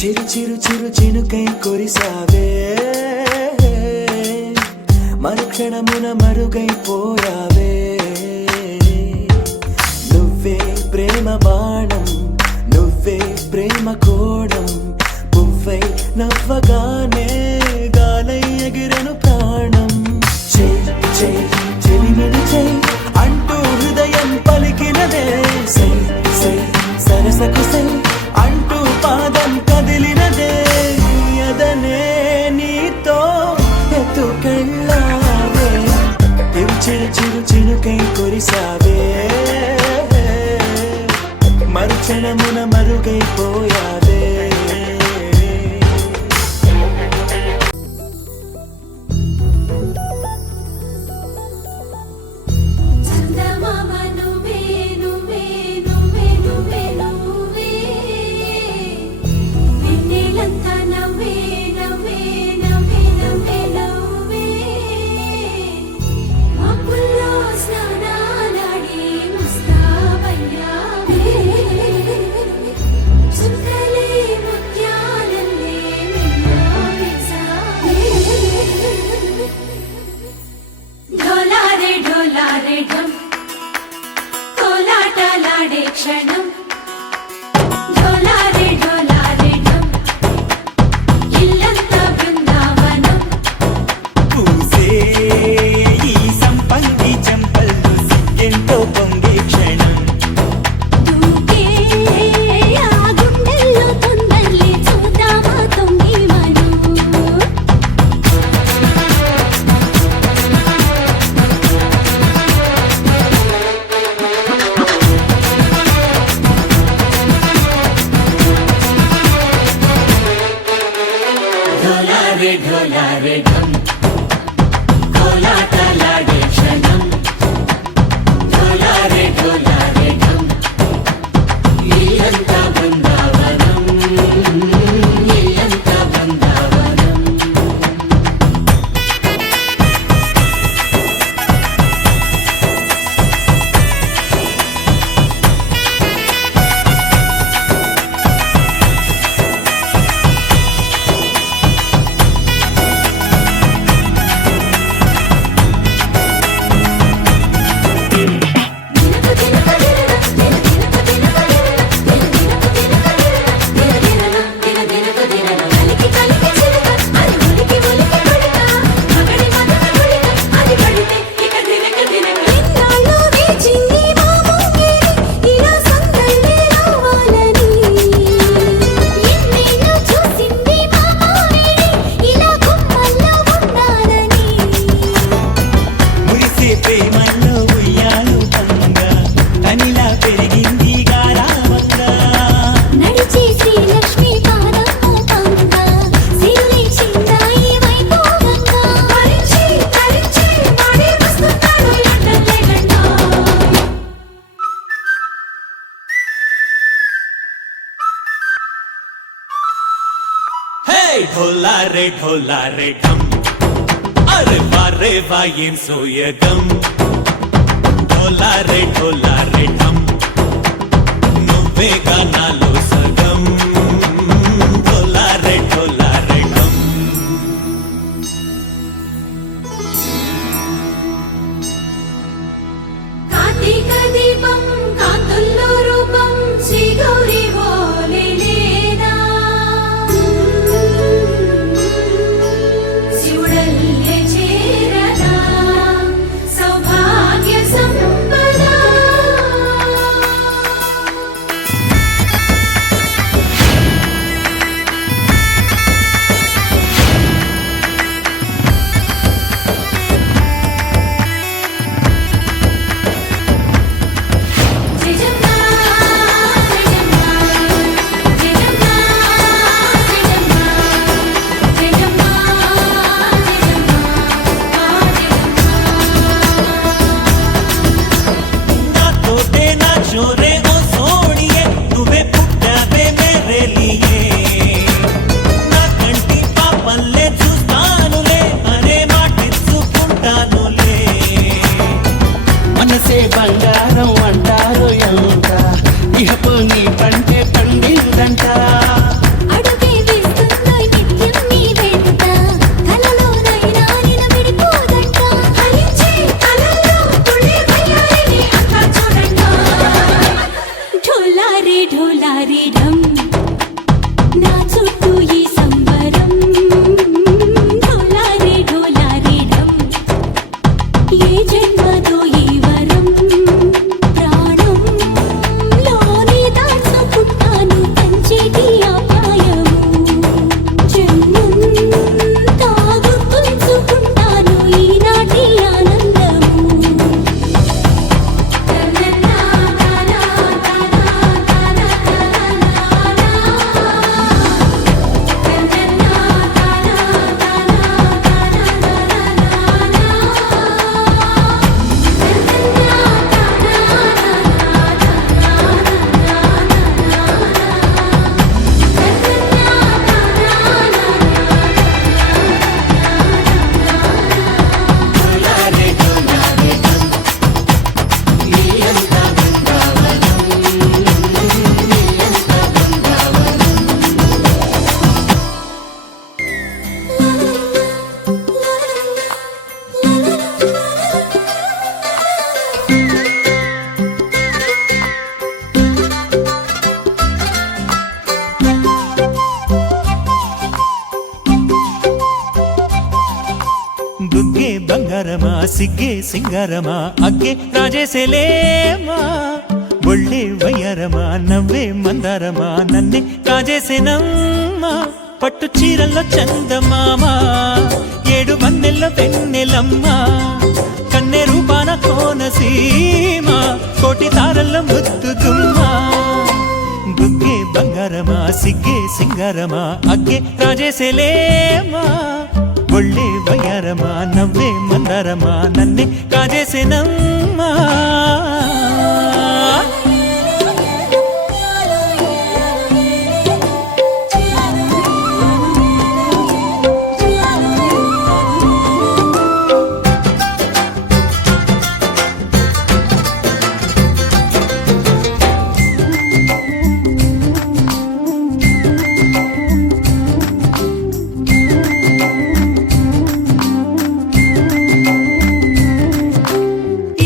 చిరు చిరు చిరు చినుకై కురిసావే, మరుక్షణమున మరుగైపోయావే. నువ్వే ప్రేమ బాణం, నువ్వే ప్రేమ కోణం, పువ్వై నవ్వగానే గాలై ఎగిరెను ప్రాణం. చెయ్ చెయ్ చెలిమిని చెయ్ అంటూ హృదయం పలికినదే, సై సై సరసకు సై అంటూ పాదం కదిలినదే. అదనే నీతో ఎత్తుకెళ్ళావే, చిరు చిరు చినుకై కురిసావే, మరుక్షణమున మరుగైపోయావే. కోలాటలాడే క్షణం, ఢోలారే ఢోలారే ఢం, ఇల్లంతా బృందావనం. పూసే ఈ సంపంగి చెంపల్లో సిగ్గెంతో పొంగే క్షణం, దూకే ఆ గుండెల్లో తొందల్లి చూద్దామా తొంగి మనం. ఢోలారే ఢోలారే ఢం, కోలాటలాడే క్షణం, ఢోలారే ఢోలారే ఢం, ఇల్లంతా బృందావనం, ఇల్లంతా బృందావనం. ఢోలారే ఢోలారే ఢం, అరే వారే వాయేం సోయగం. ఢోలారే ఢోలారే ఢం, నువ్వే గానాలో సగం. ఢోలారే ఢోలారే ఢం. కార్తీక దీపం కాంతుల్లో రూపం శ్రీ గౌరీ ఓలే లేదా, శివుడల్లే చేరదా సౌభాగ్య మనసే బంగారం అంటారు ఎంత ఇహపు నీ పంటే పండిందంట అడుగే వేస్తుందో నిత్యం నీ వెంట కలలోనైనా నిలబడిపోదంట హరించే కలలో తుళ్ళే వయ్యారిని అంతా చూడంట ఢోలారే ఢోలారే ఢమ్ నా చుట్టూ ఈ సంబరం ఢోలారే ఢోలారే ఢమ్ ఏ జన్మదో ఈ వరం ప్రాణం లోని దాచుకుంటాను కంచేటి ఆప్యాయము జన్మంతా గుర్తుంచుకుంటాను ఈనాటి ఆనందము బుగ్గే బంగారమా సిగ్గే సింగారమా అగ్గే రాజేసేలేమా ఒళ్ళే వయ్యారమా నవ్వే మందారమా నన్నే కాజేసేనమ్మా పట్టు చీరల్లో చందమామా ఏడు మన్నెల్లో వెన్నెలమ్మా కన్నె రూపాన కోనసీమ కోటి తారల్లో ముద్దుదుమ్మా బుగ్గే బంగారమా సిగ్గే సింగారమా అగ్గే రాజేసేలేమా ఒళ్ళే వయ్యారమా నవ్వే మందారమా నన్నే కాజేసేనమ్మా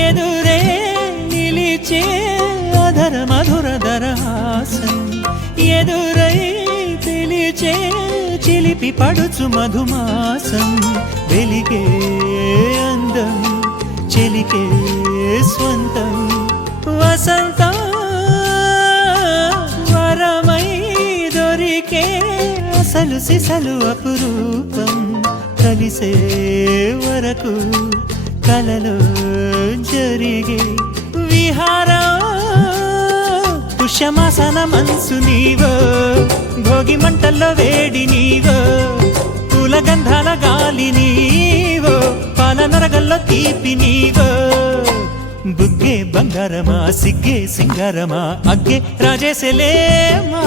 ఎదురే నిలిచే అధర మధుర దరహాసం ఎదురై పిలిచే చిలిపి పడుచు మధుమాసం వెలిగే అందం చెలికే స్వంతం వసంతం వరమై దొరికే అసలు సిసలు అపురూపం కలిసే వరకు కలలో జరిగే విహారం పుష్యమాసన మనసు నీవో భోగి మంటల్లో వేడి నీవో పూల గంధాల గాలి నీవో పాల నరగల్లో తీపి నీవో బుగ్గే బంగారమా సిగ్గే సింగారమా అగ్గే రాజేసేలేమా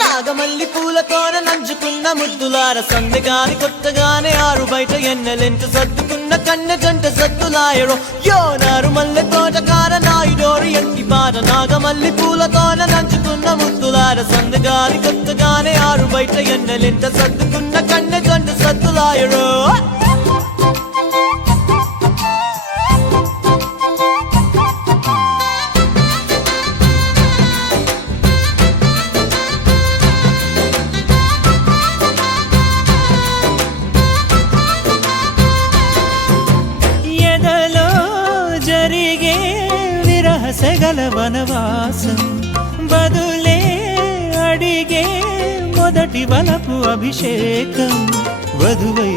నాగమల్లి పూలతోన నంచుకున్న ముద్దులార సందగాని కొత్తగానే ఆరు బయట ఎన్నెలెంట సర్దుకున్న కన్నె జంట సద్దులాయరో యోనారు మల్లె తోటకార నాయుడోరు ఎంటి బాట నాగమల్లి పూలతోన నంచుకున్న ముద్దులార సందగాని కొత్తగానే ఆరు బయట ఎన్నెలెంట సర్దుకున్న కన్నె జంట సద్దులాయరో సెగల వనవాసం బదులే అడిగే మొదటి వలపు అభిషేకం వధువై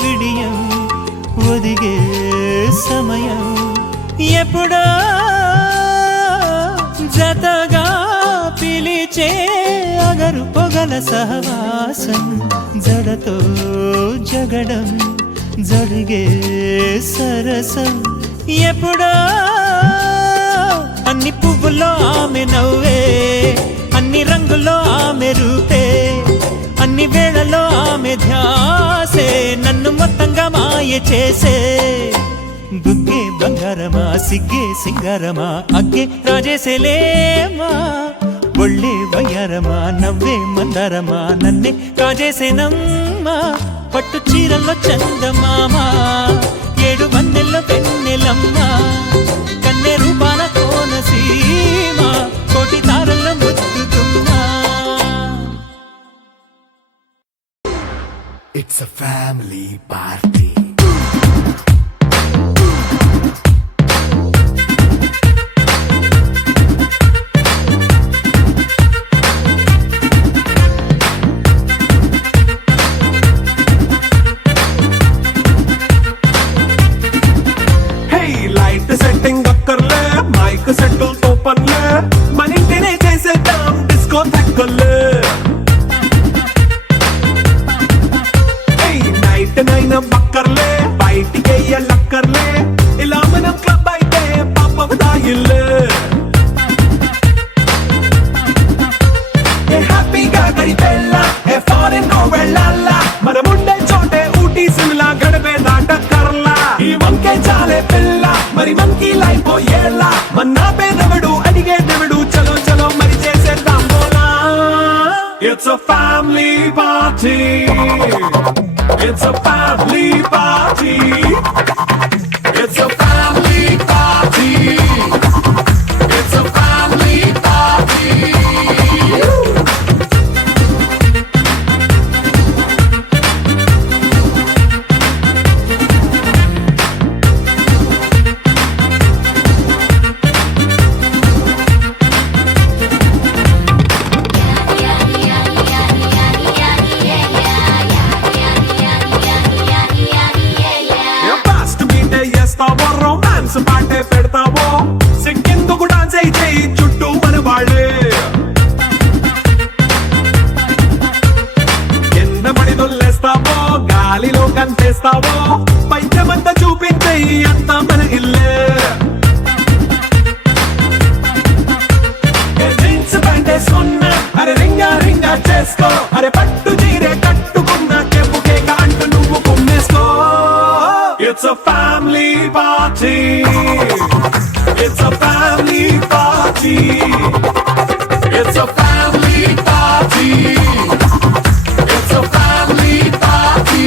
విడియం ఒదిగే సమయం ఎప్పుడో జతగా పిలిచే అగరు పొగల సహవాసం జడతో జగడం జరిగే సరసం ఎప్పుడో అన్ని పువ్వుల్లో ఆమె నవ్వే అన్ని రంగుల్లో ఆమె రూపే అన్ని ఇన్ని వేళలో ఆమె ధ్యాసే నన్ను మొత్తంగా మాయ చేసే బుగ్గే బంగారమా సిగ్గే సింగారమా అగ్గే రాజేసేలేమా ఒళ్ళే వయ్యారమా నవ్వే మందారమా నన్నే కాజేసేనమ్మా పట్టు చీరల్లో చందమామా 7 వన్నెల్లో పెన్నెలమ్మా కన్నె రూపాన కోనసీమ కోటి తారల్లో ముద్దుతుమ్మా. It's a family party. Hey, light setting అక్కర్లే మైక్ సెట్టు తో పనులే మన ఇంటినే చేసేద్దాం డిస్కో తక్కలే. నైట్ నైన్ బక్కర్లే బయటికి వెళ్ళక్కర్లే ఇలా మనం క్లబ్ అయితే పాపం దాయిల్లే. హ్యాపీగా గడిపెళ్ళ ఏ ఫారెన్ కో వెళ్ళాల మనం ఉండే చోటే ఊటీ సిమ్లా గడిపే దాటక్కర్లా. ఈ వంకే చాలే పిల్ల మరి మంకీ లైఫ్ ఏళ్ళ మన్నా పేదవడు అడిగేదెవడు చలో చలో మరి చేసేద్దాం బోలా. It's a family party. It's a family party. It's a family party. It's a family party. Fast మీటే చేస్తావో రొమాన్స్ పాటే పెడతావో సిక్కిందుకు డాన్స్ అయితే చుట్టూ మన వాళ్ళే. కింద పడి దొల్లేస్తావో గాలిలో కంచేస్తావో పైచమంతా చూపించే అంతా మన ఇల్లే. జీన్స్ ప్యాంటేసుకున్నా అరే రింగా రింగా చేసుకో అరే పట్టు చీరే కట్టుకున్న కెప్పు కేక అంటూ నువ్వు కుమ్మేసుకో. It's a family party. It's a family party. It's a family party. It's a family party.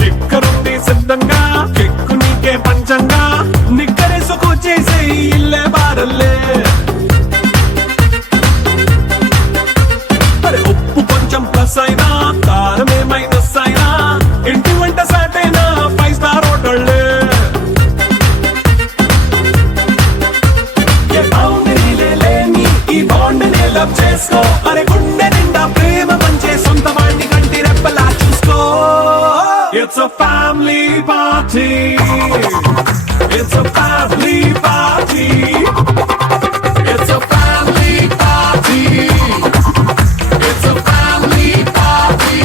లిక్కరుంది సిద్ధంగా కిక్కు నీకే పంచంగా నిక్కరేసుకు చేసే ఇల్లే బారల్లే. అరే ఉప్పు కొంచెం ప్లస్ అయినా కారమే మైనస్ అయినా ఇంటి వంట సాటైనా 5 స్టార్ హోటళ్ళే. ఏ బౌండరీలే లేని ఈ బాండ్ని లవ్ చేసుకో అరే గుండె నిండా ప్రేమ పంచే సొంత వాడిని కంటి రెప్పలా చూసుకో. It's a family party. It's a family party. It's a family party. It's a family party.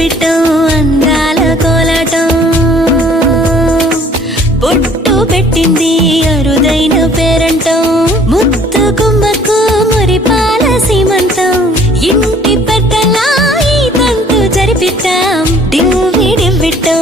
బిట్టం అందాల కోలాటం బొట్టు పెట్టింది అరుదైన పేరంటం ముత్తు కుమ్మకు మురిపాల సీమంతం ఇంటి పెద్దలా ఈ తంతు జరిపిద్దాం డివ్వి డివ్విట్టం